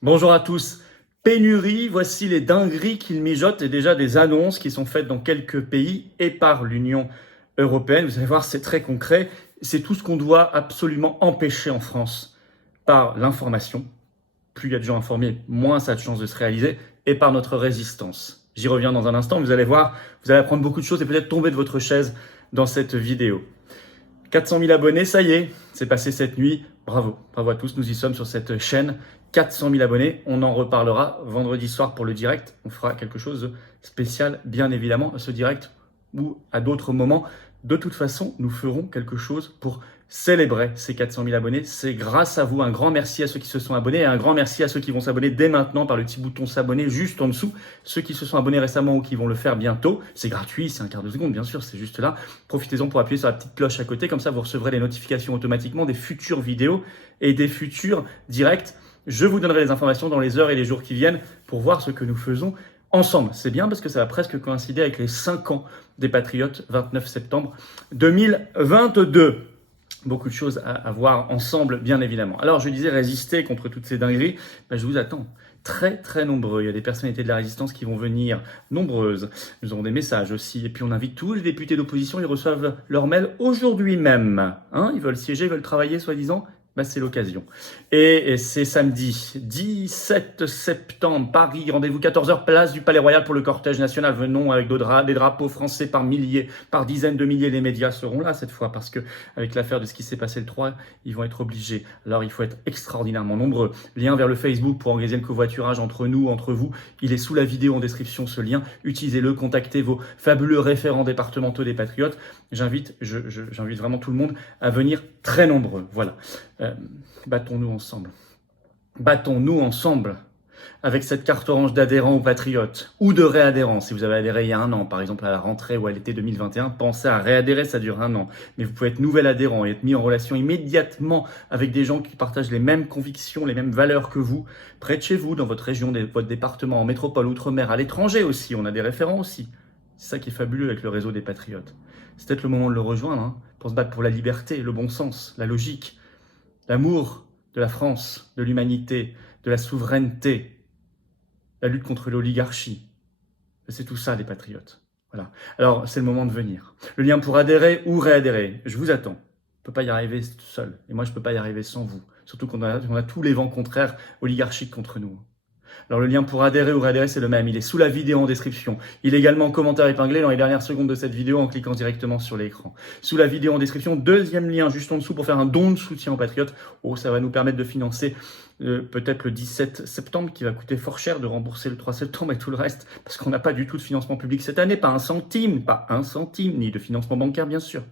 Bonjour à tous. Pénurie, voici les dingueries qu'il mijote et déjà des annonces qui sont faites dans quelques pays et par l'Union européenne. Vous allez voir, c'est très concret. C'est tout ce qu'on doit absolument empêcher en France par l'information. Plus il y a de gens informés, moins ça a de chances de se réaliser et par notre résistance. J'y reviens dans un instant. Vous allez voir, vous allez apprendre beaucoup de choses et peut-être tomber de votre chaise dans cette vidéo. 400 000 abonnés, ça y est, c'est passé cette nuit. Bravo, bravo à tous, nous y sommes sur cette chaîne. 400 000 abonnés, on en reparlera vendredi soir pour le direct. On fera quelque chose de spécial, bien évidemment, à ce direct ou à d'autres moments. De toute façon, nous ferons quelque chose pour célébrer ces 400 000 abonnés. C'est grâce à vous. Un grand merci à ceux qui se sont abonnés et un grand merci à ceux qui vont s'abonner dès maintenant par le petit bouton s'abonner juste en dessous. Ceux qui se sont abonnés récemment ou qui vont le faire bientôt, c'est gratuit, c'est un quart de seconde, bien sûr, c'est juste là. Profitez-en pour appuyer sur la petite cloche à côté, comme ça vous recevrez les notifications automatiquement des futures vidéos et des futurs directs. Je vous donnerai les informations dans les heures et les jours qui viennent pour voir ce que nous faisons ensemble. C'est bien parce que ça va presque coïncider avec les 5 ans des Patriotes, 29 septembre 2022. Beaucoup de choses à voir ensemble, bien évidemment. Alors, je disais résister contre toutes ces dingueries. Je vous attends très, très nombreux. Il y a des personnalités de la résistance qui vont venir, nombreuses. Nous aurons des messages aussi. Et puis, on invite tous les députés d'opposition. Ils reçoivent leur mail aujourd'hui même. Ils veulent siéger, ils veulent travailler, soi-disant. C'est l'occasion. Et c'est samedi 17 septembre, Paris, rendez-vous 14h, place du Palais Royal pour le cortège national. Venons avec des drapeaux français par milliers, par dizaines de milliers. Les médias seront là cette fois parce que avec l'affaire de ce qui s'est passé le 3, ils vont être obligés. Alors il faut être extraordinairement nombreux. Lien vers le Facebook pour organiser le covoiturage entre nous, entre vous. Il est sous la vidéo en description ce lien. Utilisez-le, contactez vos fabuleux référents départementaux des Patriotes. J'invite vraiment tout le monde à venir très nombreux. Voilà. Battons-nous ensemble. Battons-nous ensemble avec cette carte orange d'adhérent aux Patriotes ou de réadhérent. Si vous avez adhéré il y a un an, par exemple à la rentrée ou à l'été 2021, pensez à réadhérer, ça dure un an. Mais vous pouvez être nouvel adhérent et être mis en relation immédiatement avec des gens qui partagent les mêmes convictions, les mêmes valeurs que vous, près de chez vous, dans votre région, votre département, en métropole, outre-mer, à l'étranger aussi. On a des référents aussi. C'est ça qui est fabuleux avec le réseau des Patriotes. C'est peut-être le moment de le rejoindre pour se battre pour la liberté, le bon sens, la logique. L'amour de la France, de l'humanité, de la souveraineté, la lutte contre l'oligarchie. C'est tout ça, les patriotes. Voilà. Alors, c'est le moment de venir. Le lien pour adhérer ou réadhérer, je vous attends. On ne peut pas y arriver seul. Et moi, je ne peux pas y arriver sans vous. Surtout qu'on a tous les vents contraires oligarchiques contre nous. Alors le lien pour adhérer ou réadhérer, c'est le même. Il est sous la vidéo en description. Il est également en commentaire épinglé dans les dernières secondes de cette vidéo en cliquant directement sur l'écran. Sous la vidéo en description, deuxième lien juste en dessous pour faire un don de soutien aux Patriotes. Ça va nous permettre de financer peut-être le 17 septembre qui va coûter fort cher, de rembourser le 3 septembre et tout le reste parce qu'on n'a pas du tout de financement public cette année, pas un centime, ni de financement bancaire bien sûr.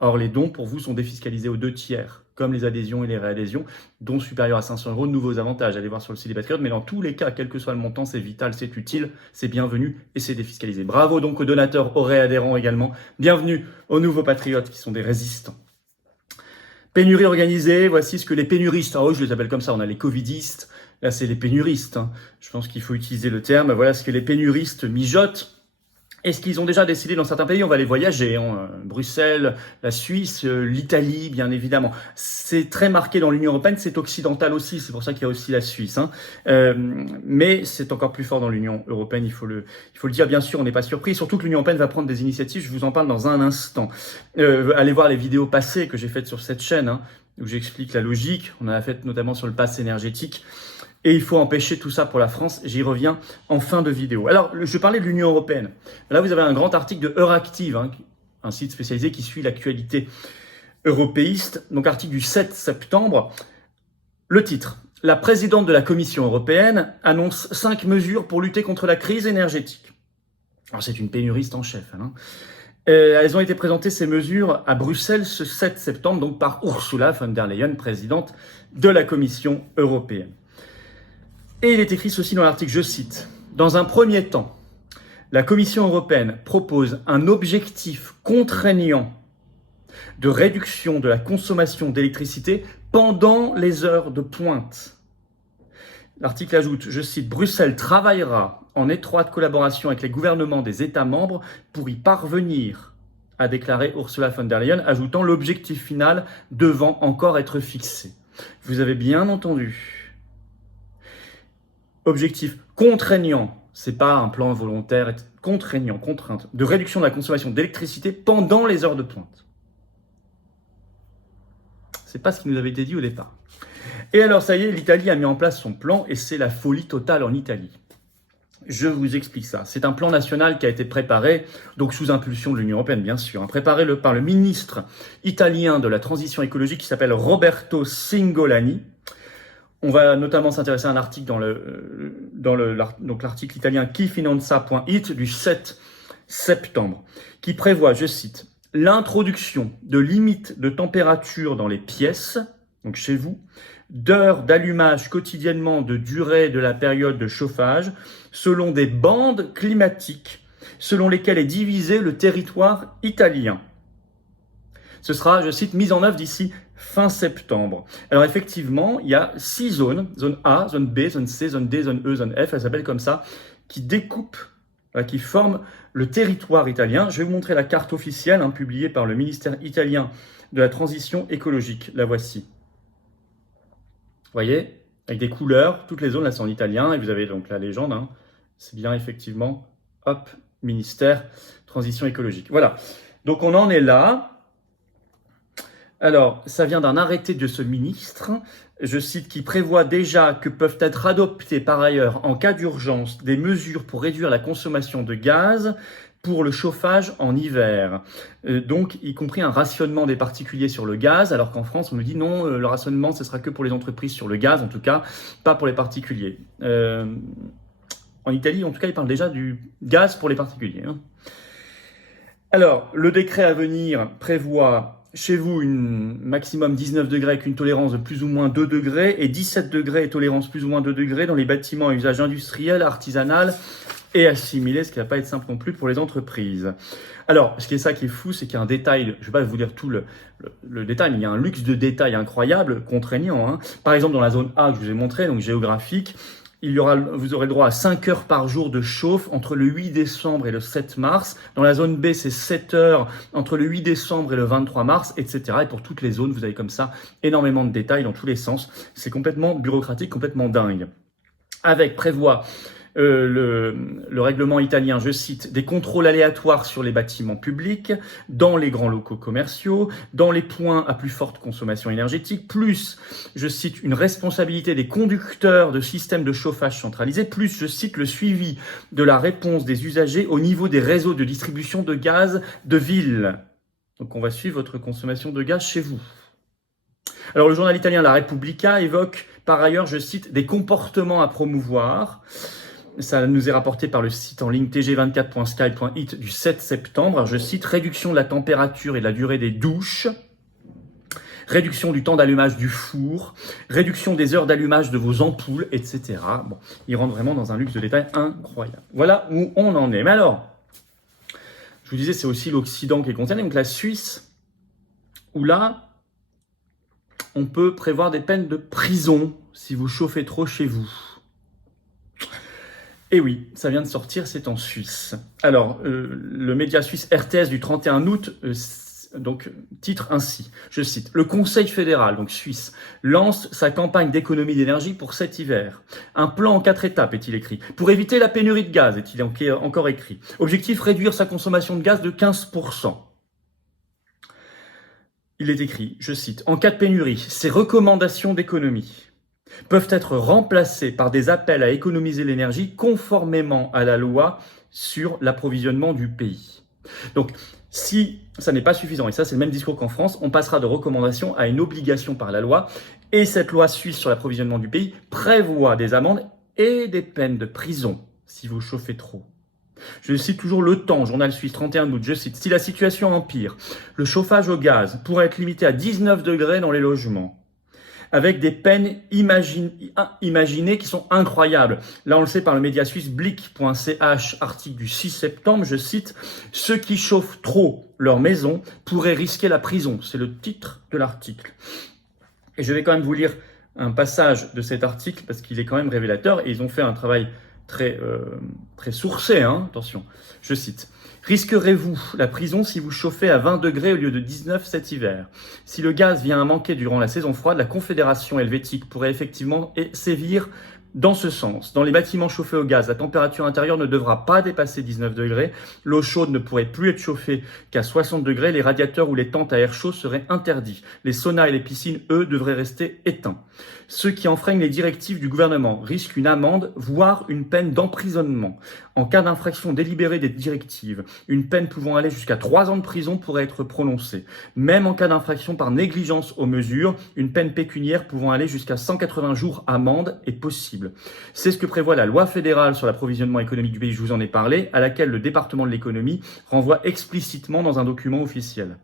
Or, les dons pour vous sont défiscalisés aux 2/3, comme les adhésions et les réadhésions, dons supérieurs à 500 €, de nouveaux avantages. Allez voir sur le site des Patriotes, mais dans tous les cas, quel que soit le montant, c'est vital, c'est utile, c'est bienvenu et c'est défiscalisé. Bravo donc aux donateurs, aux réadhérents également. Bienvenue aux nouveaux Patriotes qui sont des résistants. Pénurie organisée, voici ce que les pénuristes, je les appelle comme ça, on a les covidistes, là c'est les pénuristes. Je pense qu'il faut utiliser le terme. Voilà ce que les pénuristes mijotent. Est-ce qu'ils ont déjà décidé dans certains pays, on va aller voyager, Bruxelles, la Suisse, l'Italie, bien évidemment. C'est très marqué dans l'Union européenne, c'est occidental aussi, c'est pour ça qu'il y a aussi la Suisse. Mais c'est encore plus fort dans l'Union européenne, il faut le dire, bien sûr, on n'est pas surpris. Surtout que l'Union européenne va prendre des initiatives, je vous en parle dans un instant. Allez voir les vidéos passées que j'ai faites sur cette chaîne, où j'explique la logique. On en a fait notamment sur le pass énergétique. Et il faut empêcher tout ça pour la France. J'y reviens en fin de vidéo. Alors, je parlais de l'Union européenne. Là, vous avez un grand article de Euractiv, un site spécialisé qui suit l'actualité européiste. Donc, article du 7 septembre. Le titre. La présidente de la Commission européenne annonce 5 mesures pour lutter contre la crise énergétique. Alors, c'est une pénuriste en chef. Elles ont été présentées, ces mesures, à Bruxelles ce 7 septembre, donc par Ursula von der Leyen, présidente de la Commission européenne. Et il est écrit ceci dans l'article, je cite, « Dans un premier temps, la Commission européenne propose un objectif contraignant de réduction de la consommation d'électricité pendant les heures de pointe. » L'article ajoute, je cite, « Bruxelles travaillera en étroite collaboration avec les gouvernements des États membres pour y parvenir », a déclaré Ursula von der Leyen, ajoutant l'objectif final devant encore être fixé. Vous avez bien entendu. Objectif contraignant, c'est pas un plan volontaire, contraignant, contrainte, de réduction de la consommation d'électricité pendant les heures de pointe. C'est pas ce qui nous avait été dit au départ. Et alors ça y est, l'Italie a mis en place son plan et c'est la folie totale en Italie. Je vous explique ça. C'est un plan national qui a été préparé, donc sous impulsion de l'Union européenne bien sûr, préparé par le ministre italien de la transition écologique qui s'appelle Roberto Cingolani. On va notamment s'intéresser à un article donc l'article italien chifinanza.it du 7 septembre, qui prévoit, je cite, l'introduction de limites de température dans les pièces, donc chez vous, d'heures d'allumage quotidiennement de durée de la période de chauffage, selon des bandes climatiques, selon lesquelles est divisé le territoire italien. Ce sera, je cite, mis en œuvre d'ici fin septembre. Alors effectivement, il y a 6 zones, zone A, zone B, zone C, zone D, zone E, zone F, elles s'appellent comme ça, qui découpent, qui forment le territoire italien. Je vais vous montrer la carte officielle publiée par le ministère italien de la transition écologique. La voici. Vous voyez, avec des couleurs, toutes les zones, là, c'est en italien, et vous avez donc la légende, c'est bien effectivement, hop, ministère, transition écologique. Voilà, donc on en est là. Alors, ça vient d'un arrêté de ce ministre, je cite, qui prévoit déjà que peuvent être adoptées par ailleurs, en cas d'urgence, des mesures pour réduire la consommation de gaz pour le chauffage en hiver. Donc, y compris un rationnement des particuliers sur le gaz, alors qu'en France, on nous dit non, le rationnement, ce sera que pour les entreprises sur le gaz, en tout cas, pas pour les particuliers. En Italie, en tout cas, ils parlent déjà du gaz pour les particuliers. Alors, le décret à venir prévoit chez vous une maximum 19 degrés avec une tolérance de plus ou moins 2 degrés et 17 degrés et tolérance plus ou moins 2 degrés dans les bâtiments à usage industriel, artisanal et assimilé, ce qui va pas être simple non plus pour les entreprises. Alors, ce qui est fou, c'est qu'il y a un détail, je vais pas vous dire tout le détail, mais il y a un luxe de détails incroyable, contraignant. Par exemple, dans la zone A que je vous ai montré, donc géographique, vous aurez le droit à 5 heures par jour de chauffe entre le 8 décembre et le 7 mars. Dans la zone B, c'est 7 heures entre le 8 décembre et le 23 mars, etc. Et pour toutes les zones, vous avez comme ça énormément de détails dans tous les sens. C'est complètement bureaucratique, complètement dingue. Prévoit le règlement italien, je cite, des contrôles aléatoires sur les bâtiments publics, dans les grands locaux commerciaux, dans les points à plus forte consommation énergétique, plus, je cite, une responsabilité des conducteurs de systèmes de chauffage centralisés, plus, je cite, le suivi de la réponse des usagers au niveau des réseaux de distribution de gaz de ville. Donc on va suivre votre consommation de gaz chez vous. Alors le journal italien La Repubblica évoque par ailleurs, je cite, des comportements à promouvoir. Ça nous est rapporté par le site en ligne tg24.sky.it du 7 septembre. Alors, je cite, réduction de la température et de la durée des douches, réduction du temps d'allumage du four, réduction des heures d'allumage de vos ampoules, etc. Bon, il rentre vraiment dans un luxe de détail incroyable. Voilà où on en est. Mais alors, je vous disais, c'est aussi l'Occident qui est concerné, donc la Suisse, où là, on peut prévoir des peines de prison si vous chauffez trop chez vous. Et oui, ça vient de sortir, c'est en Suisse. Alors, le média suisse RTS du 31 août donc titre ainsi, je cite, « Le Conseil fédéral, donc suisse, lance sa campagne d'économie d'énergie pour cet hiver. Un plan en 4 étapes, est-il écrit. Pour éviter la pénurie de gaz, est-il encore écrit. Objectif, réduire sa consommation de gaz de 15%. » Il est écrit, je cite, « En cas de pénurie, ces recommandations d'économie peuvent être remplacés par des appels à économiser l'énergie conformément à la loi sur l'approvisionnement du pays. » Donc, si ça n'est pas suffisant, et ça c'est le même discours qu'en France, on passera de recommandation à une obligation par la loi, et cette loi suisse sur l'approvisionnement du pays prévoit des amendes et des peines de prison si vous chauffez trop. Je cite toujours Le Temps, journal suisse, 31 août, je cite, « Si la situation empire, le chauffage au gaz pourrait être limité à 19 degrés dans les logements. » Avec des peines imaginées qui sont incroyables. Là, on le sait par le média suisse Blick.ch, article du 6 septembre, je cite, « Ceux qui chauffent trop leur maison pourraient risquer la prison. » C'est le titre de l'article. Et je vais quand même vous lire un passage de cet article parce qu'il est quand même révélateur et ils ont fait un travail très sourcé, attention. Je cite. Risquerez-vous la prison si vous chauffez à 20 degrés au lieu de 19 cet hiver? Si le gaz vient à manquer durant la saison froide, la Confédération helvétique pourrait effectivement sévir dans ce sens. Dans les bâtiments chauffés au gaz, la température intérieure ne devra pas dépasser 19 degrés. L'eau chaude ne pourrait plus être chauffée qu'à 60 degrés. Les radiateurs ou les tentes à air chaud seraient interdits. Les saunas et les piscines, eux, devraient rester éteints. Ceux qui enfreignent les directives du gouvernement risquent une amende, voire une peine d'emprisonnement. En cas d'infraction délibérée des directives, une peine pouvant aller jusqu'à 3 ans de prison pourrait être prononcée. Même en cas d'infraction par négligence aux mesures, une peine pécuniaire pouvant aller jusqu'à 180 jours amende est possible. C'est ce que prévoit la loi fédérale sur l'approvisionnement économique du pays, je vous en ai parlé, à laquelle le département de l'économie renvoie explicitement dans un document officiel.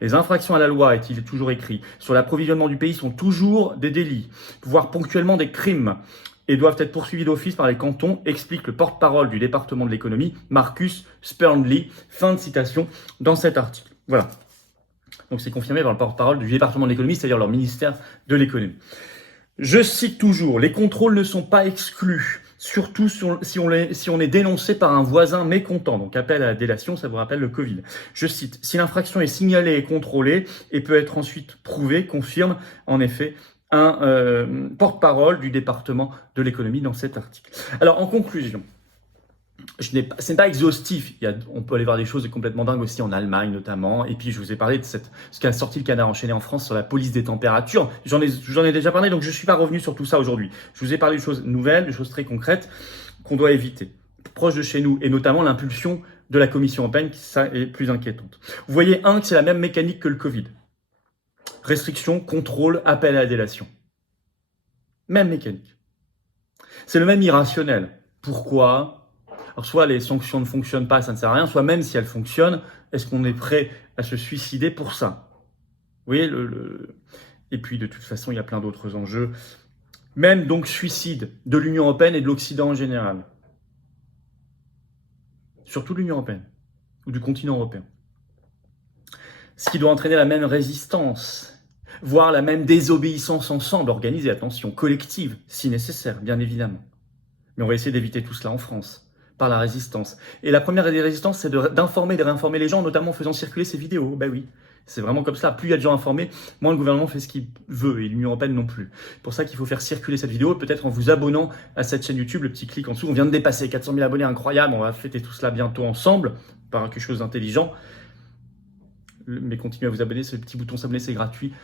Les infractions à la loi, est-il toujours écrit, sur l'approvisionnement du pays sont toujours des délits, voire ponctuellement des crimes, et doivent être poursuivis d'office par les cantons, explique le porte-parole du département de l'économie, Marcus Spurnley. Fin de citation dans cet article. Voilà. Donc c'est confirmé par le porte-parole du département de l'économie, c'est-à-dire leur ministère de l'économie. Je cite toujours, les contrôles ne sont pas exclus, surtout si on est dénoncé par un voisin mécontent. Donc appel à la délation, ça vous rappelle le Covid. Je cite, si l'infraction est signalée et contrôlée et peut être ensuite prouvée, confirme en effet un porte-parole du département de l'économie dans cet article. Alors en conclusion, ce n'est pas exhaustif. On peut aller voir des choses complètement dingues aussi en Allemagne notamment. Et puis je vous ai parlé de ce qu'a sorti le Canard enchaîné en France sur la police des températures. J'en ai déjà parlé, donc je ne suis pas revenu sur tout ça aujourd'hui. Je vous ai parlé de choses nouvelles, de choses très concrètes qu'on doit éviter, proches de chez nous, et notamment l'impulsion de la Commission européenne, qui ça est plus inquiétante. Vous voyez, que c'est la même mécanique que le Covid. Restriction, contrôle, appel à la délation. Même mécanique. C'est le même irrationnel. Pourquoi ? Alors soit les sanctions ne fonctionnent pas, ça ne sert à rien, soit même si elles fonctionnent, est-ce qu'on est prêt à se suicider pour ça ? Vous voyez, et puis de toute façon, il y a plein d'autres enjeux. Même donc suicide de l'Union européenne et de l'Occident en général. Surtout de l'Union européenne, ou du continent européen. Ce qui doit entraîner la même résistance, voire la même désobéissance ensemble, organisée, attention, collective, si nécessaire, bien évidemment. Mais on va essayer d'éviter tout cela en France, par la résistance. Et la première des résistances, c'est d'informer, de réinformer les gens, notamment en faisant circuler ces vidéos. Ben oui, c'est vraiment comme ça. Plus il y a de gens informés, moins le gouvernement fait ce qu'il veut, et l'Union européenne non plus. C'est pour ça qu'il faut faire circuler cette vidéo, peut-être en vous abonnant à cette chaîne YouTube, le petit clic en dessous. On vient de dépasser 400 000 abonnés, incroyable, on va fêter tout cela bientôt ensemble, par quelque chose d'intelligent. Mais continuez à vous abonner, ce petit bouton s'abonner, c'est gratuit.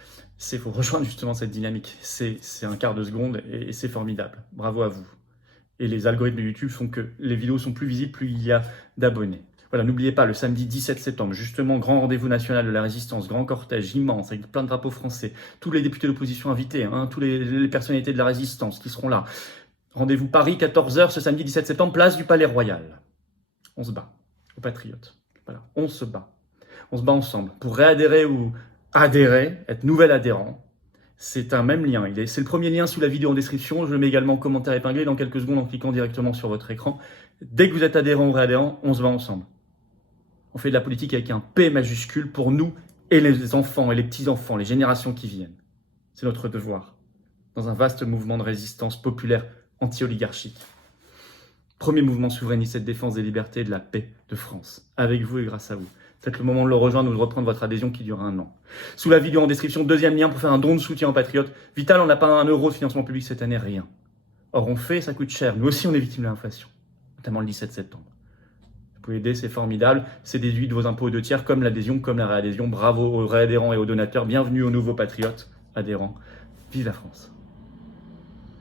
Il faut rejoindre justement cette dynamique. C'est un quart de seconde et c'est formidable. Bravo à vous. Et les algorithmes de YouTube font que les vidéos sont plus visibles, plus il y a d'abonnés. Voilà, n'oubliez pas, le samedi 17 septembre, justement, grand rendez-vous national de la résistance, grand cortège immense, avec plein de drapeaux français, tous les députés d'opposition invités, tous les personnalités de la résistance qui seront là. Rendez-vous Paris, 14h, ce samedi 17 septembre, place du Palais Royal. On se bat, aux patriotes. Voilà, on se bat. On se bat ensemble pour réadhérer ou adhérer, être nouvel adhérent. C'est un même lien. C'est le premier lien sous la vidéo en description. Je le mets également en commentaire épinglé dans quelques secondes en cliquant directement sur votre écran. Dès que vous êtes adhérent ou réadhérent, on se bat ensemble. On fait de la politique avec un P majuscule pour nous et les enfants et les petits-enfants, les générations qui viennent. C'est notre devoir. Dans un vaste mouvement de résistance populaire anti-oligarchique. Premier mouvement souverainiste de défense des libertés et de la paix de France. Avec vous et grâce à vous. C'est le moment de le rejoindre ou de reprendre votre adhésion qui dure 1 an. Sous la vidéo en description, deuxième lien pour faire un don de soutien aux patriotes. Vital, on n'a pas 1 euro de financement public cette année, rien. Or, on fait, ça coûte cher. Nous aussi, on est victime de l'inflation, notamment le 17 septembre. Vous pouvez aider, c'est formidable. C'est déduit de vos impôts aux 2 tiers, comme l'adhésion, comme la réadhésion. Bravo aux réadhérents et aux donateurs. Bienvenue aux nouveaux patriotes adhérents. Vive la France.